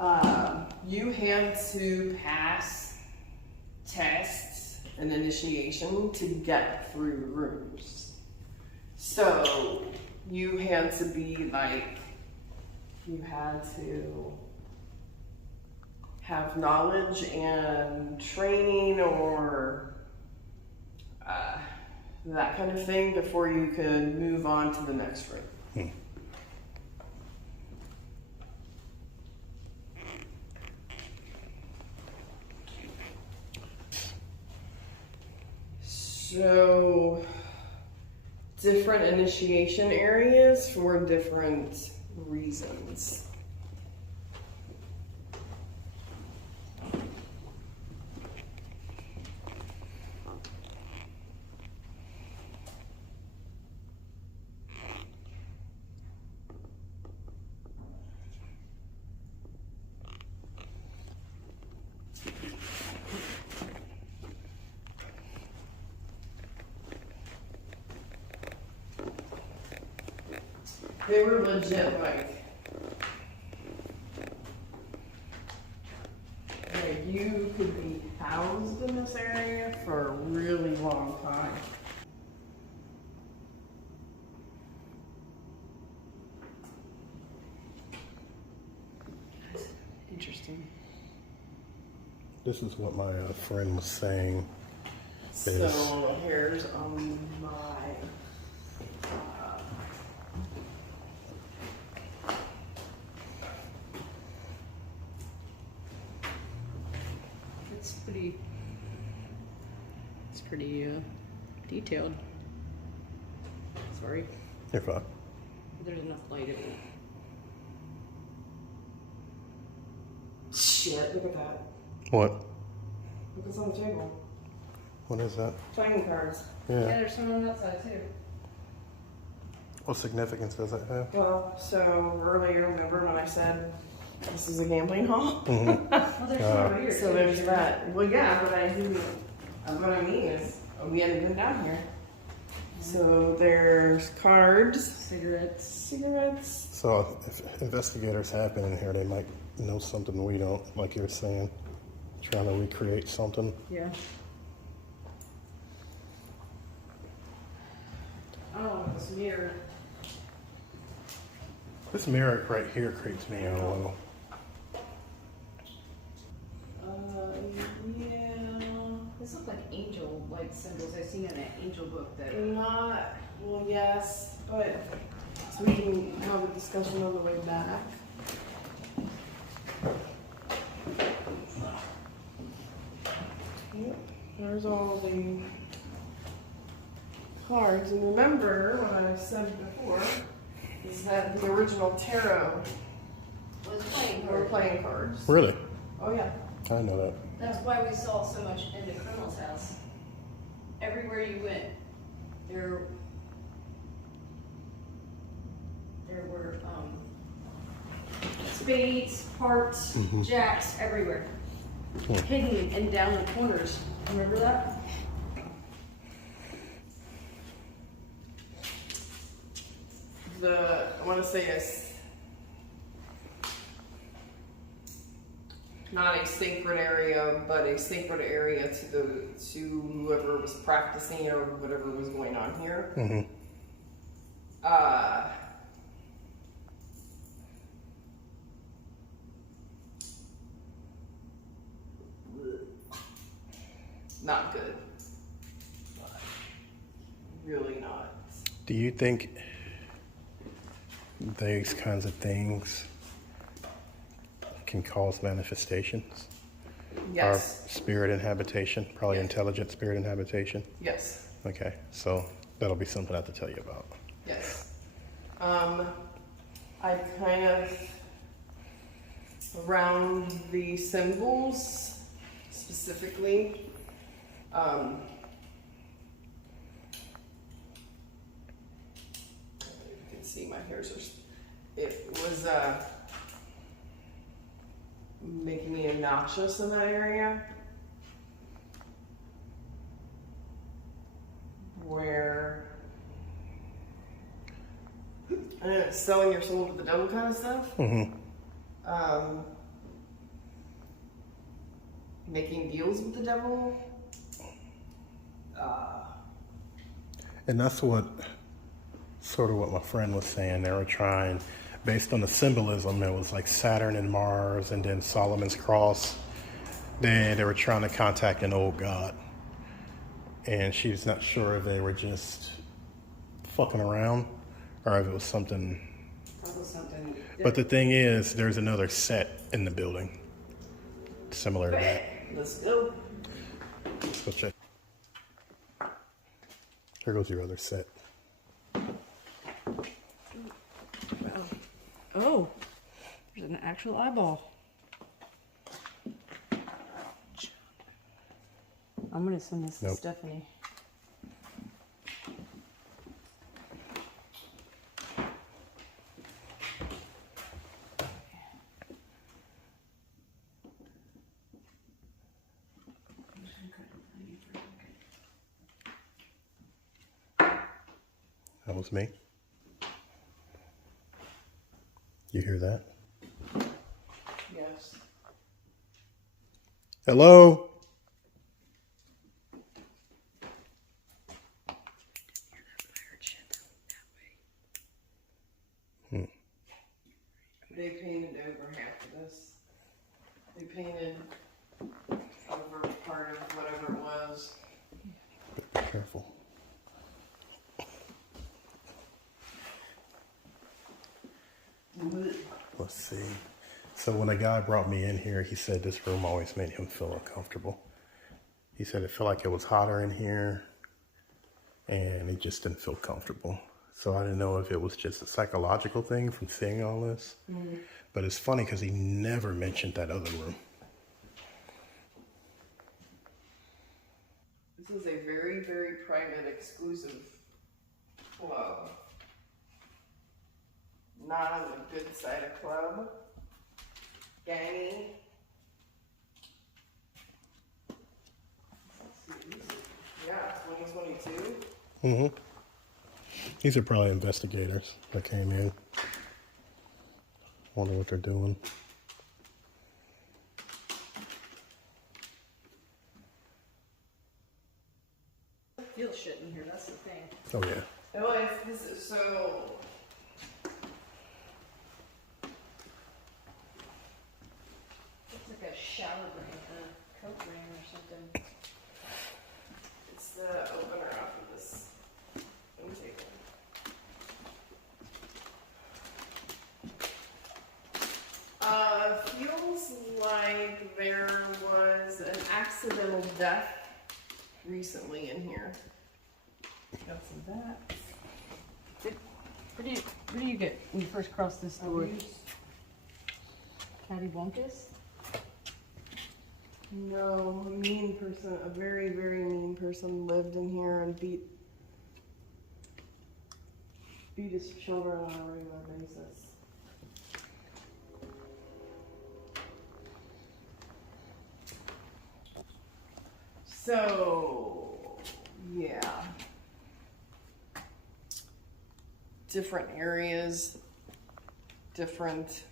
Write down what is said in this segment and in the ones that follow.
You had to pass tests and initiation to get through rooms. So you had to be like, you had to have knowledge and training or that kind of thing before you could move on to the next room. So, different initiation areas for different reasons. They were legit like you could be housed in this area for a really long time. That's interesting. This is what my friend was saying. So here's my it's pretty detailed. Sorry. You're fine. There's enough light in it. shit. Look at that. What? Look what's on the table. What is that? Playing cards. Yeah, Yeah. there's some on that side too. What significance does it have? Well, so earlier, remember when I said this is a gambling hall? Mm-hmm. Well, there's some over here. So too. there's that. Well, yeah, but what I mean is, we hadn't been down here. So there's cards, cigarettes. So if investigators have been in here, they might know something we don't, like you're saying, trying to recreate something. Yeah. Oh, this mirror. This mirror right here creeps me out a little. Yeah. This looks like angel-like symbols I've seen in an angel book that. Not, well, yes, but we can have a discussion on the way back. Yep, there's all the cards, and remember what I said before, is that the original tarot Was playing were playing cards. Really? Oh yeah. I know that. That's why we saw so much in the criminal's house. Everywhere you went, there were spades, hearts, jacks everywhere, hidden and down the corners. Remember that? I want to say it's not a sacred area, but a sacred area to whoever was practicing or whatever was going on here. Mm-hmm. Not good. Really not. Do you think these kinds of things can cause manifestations? Yes. Or spirit inhabitation? Probably Yes. intelligent spirit inhabitation? Yes. Okay, so that'll be something I have to tell you about. Yes. I kind of, around the symbols specifically, you can see my hairs are, it was making me obnoxious in that area. Where selling your soul to the devil kind of stuff. Mm-hmm. making deals with the devil. And that's what, sort of what my friend was saying. They were trying, based on the symbolism, it was like Saturn and Mars and then Solomon's cross. They were trying to contact an old god. And she's not sure if they were just fucking around or if it was something. But the thing is, there's another set in the building similar to that. Let's go. Let's go check. Here goes your other set. Oh, there's an actual eyeball. I'm gonna send this to Stephanie. That was me. You hear that? Yes. Hello? They painted over half of this. They painted over part of whatever it was. Be careful. Let's see. So when a guy brought me in here, he said this room always made him feel uncomfortable. He said it felt like it was hotter in here and he just didn't feel comfortable. So I didn't know if it was just a psychological thing from seeing all this. Mm-hmm. But it's funny because he never mentioned that other room. This is a very, very private, exclusive club. Not on the good side of club. Gangy. Yeah, 2022. Mm-hmm. These are probably investigators that came in. Wonder what they're doing. Feel shit in here, that's the thing. Oh yeah. Oh, this is so. It's like a shower brain or a coat brain or something. It's the opener off of this intake. Feels like there was an accidental death recently in here. Got some of that. Where do you get when you first cross this door? Cattywampus? No, a mean person, a very, very mean person lived in here and beat his children on a regular basis. So, yeah. Different areas, different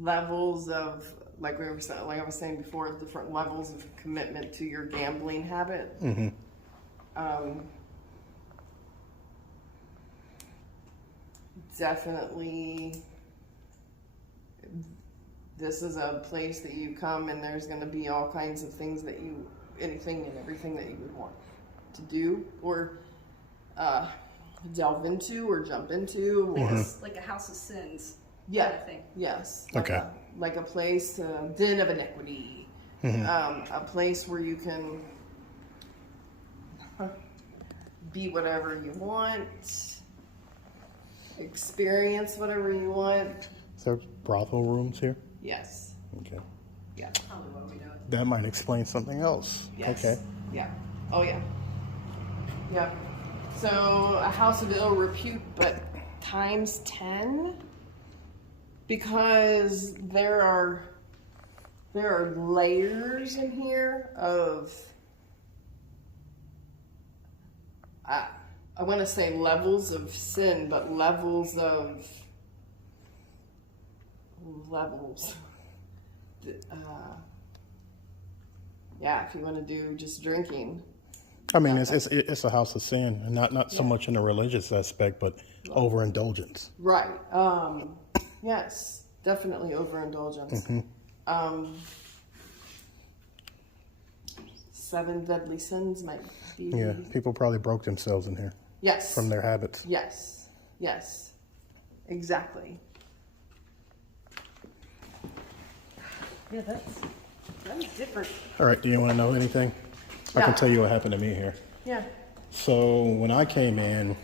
levels of, like I was saying before, different levels of commitment to your gambling habit. Mm-hmm. Definitely, this is a place that you come and there's going to be all kinds of things that anything and everything that you would want to do or delve into or jump into. Or, It's like a house of sins. yeah, Kind of thing. yes. Okay. Like a place, den of iniquity. Mm-hmm. A place where you can be whatever you want, experience whatever you want. Is there brothel rooms here? Yes. Okay. Yeah. Probably what we know. That might explain something else. Yes. Okay. Yeah. Oh yeah. Yep. So a house of ill repute, but times 10, because there are layers in here of I want to say levels of sin, but levels of levels. Yeah, if you want to do just drinking. I mean, it's a house of sin, and not so much in the religious aspect, but overindulgence. Right. Yes, definitely overindulgence. Mm-hmm. 7 deadly sins might be. Yeah, people probably broke themselves in here. Yes. From their habits. Yes. Yes. Exactly. Yeah, that's different. All right, do you want to know anything? I can tell you what happened to me here. Yeah. So when I came in,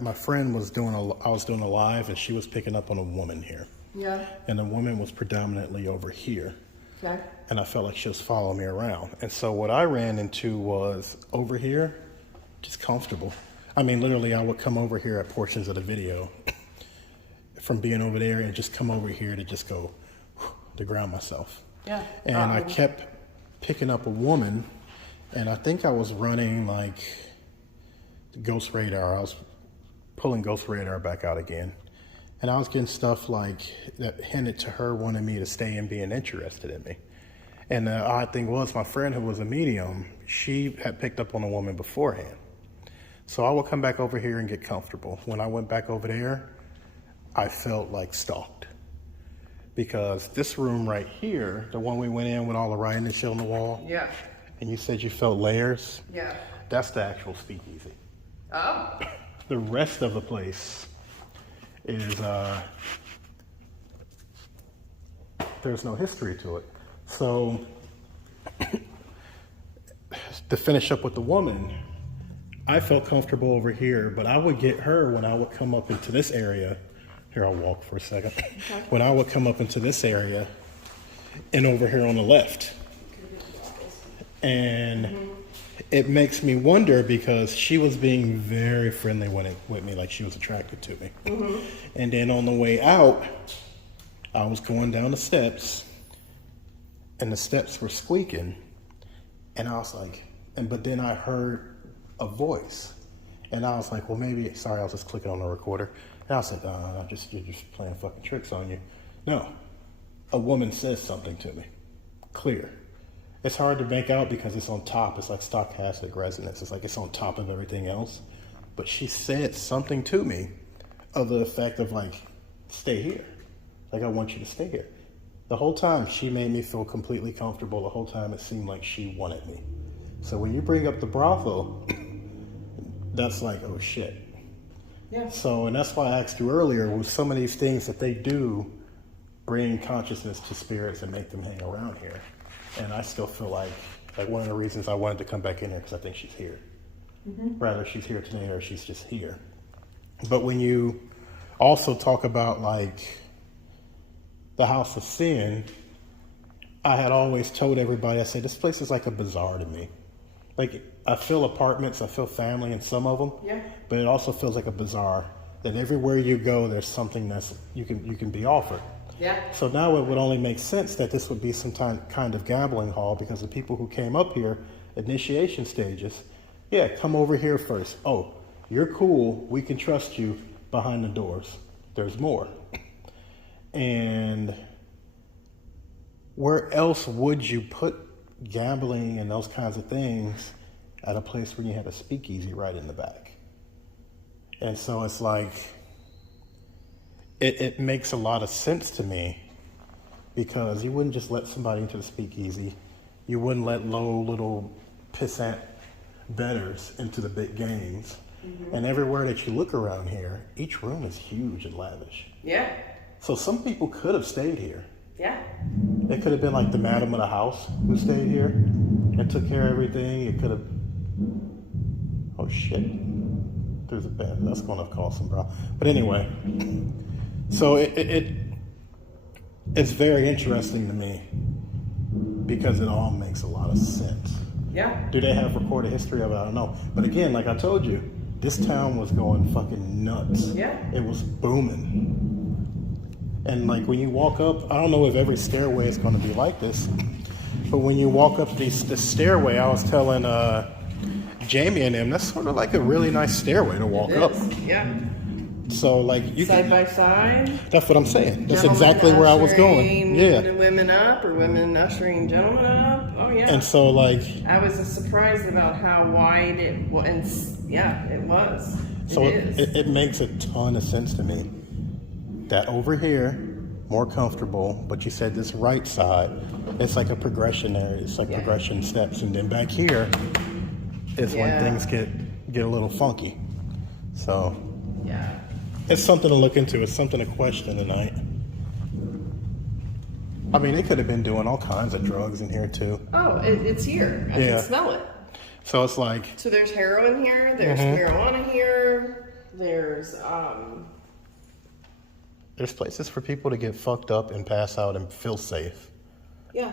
my friend was I was doing a live, and she was picking up on a woman here. Yeah. And the woman was predominantly over here. Okay. And I felt like she was following me around. And so what I ran into was over here, just comfortable. I mean, literally, I would come over here at portions of the video from being over there and just come over here to just go to ground myself. Yeah. And I kept picking up a woman, and I think I was running like Ghost Radar. I was pulling Ghost Radar back out again. And I was getting stuff like that hinted to her wanting me to stay and being interested in me. And the odd thing was, my friend who was a medium, she had picked up on a woman beforehand. So I would come back over here and get comfortable. When I went back over there, I felt like stalked. Because this room right here, the one we went in with all the writing and shit on the wall, Yeah. and you said you felt layers, Yeah. that's the actual speakeasy. Oh. The rest of the place is, there's no history to it. So, to finish up with the woman, I felt comfortable over here, but I would get her when I would come up into this area. Here, I'll walk for a second. Okay. When I would come up into this area and over here on the left. And it makes me wonder, because she was being very friendly with me, like she was attracted to me. Mm-hmm. And then on the way out, I was going down the steps, and the steps were squeaking, and I was like, but then I heard a voice, and I was like, well, maybe, sorry, I was just clicking on the recorder, and I said, you're just playing fucking tricks on you. No, a woman says something to me, clear. It's hard to make out because it's on top. It's like stochastic resonance. It's like it's on top of everything else. But she said something to me of the effect of like, stay here. Like, I want you to stay here. The whole time she made me feel completely comfortable. The whole time it seemed like she wanted me. So when you bring up the brothel, that's like, oh shit. Yeah. So, and that's why I asked you earlier, with some of these things that they do bring consciousness to spirits and make them hang around here. And I still feel like one of the reasons I wanted to come back in here, because I think she's here. Mm-hmm. Rather she's here today or she's just here. But when you also talk about like the house of sin, I had always told everybody, I said, this place is like a bazaar to me. Like, I feel apartments, I feel family in some of them, yeah. But it also feels like a bazaar, that everywhere you go, there's something that's you can be offered. Yeah. So now it would only make sense that this would be some kind of gambling hall, because the people who came up here, initiation stages, yeah, come over here first. Oh, you're cool, we can trust you behind the doors. There's more. And where else would you put gambling and those kinds of things at a place where you have a speakeasy right in the back? And so it's like, it makes a lot of sense to me, because you wouldn't just let somebody into the speakeasy. You wouldn't let low little pissant bettors into the big games. Mm-hmm. And everywhere that you look around here, each room is huge and lavish. Yeah. So some people could have stayed here. Yeah. It could have been like the madam of the house who stayed here and took care of everything. It could have, oh shit, there's a bed. That's going to cause some problem. But anyway, so it's very interesting to me, because it all makes a lot of sense. Yeah. Do they have recorded history of it? I don't know. But again, like I told you, this town was going fucking nuts. Yeah. It was booming. And like when you walk up, I don't know if every stairway is going to be like this, but when you walk up this stairway, I was telling Jamie and them, that's sort of like a really nice stairway to walk up. Yeah. So like you Side can, by side. that's what I'm saying. That's Gentlemen exactly where I was going. ushering Yeah. Women up, or women ushering gentlemen up. Oh yeah. And so like, I was surprised about how wide it was. And yeah, it was. so It is. it makes a ton of sense to me that over here, more comfortable, but you said this right side, it's like a progression there. It's like Yeah. progression steps. And then back here is when Yeah. things get a little funky. So Yeah. it's something to look into. It's something to question tonight. I mean, they could have been doing all kinds of drugs in here too. Oh, it's here. I Yeah. can smell it. So it's like, So there's heroin here. There's marijuana here. There's there's places for people to get fucked up and pass out and feel safe. yeah.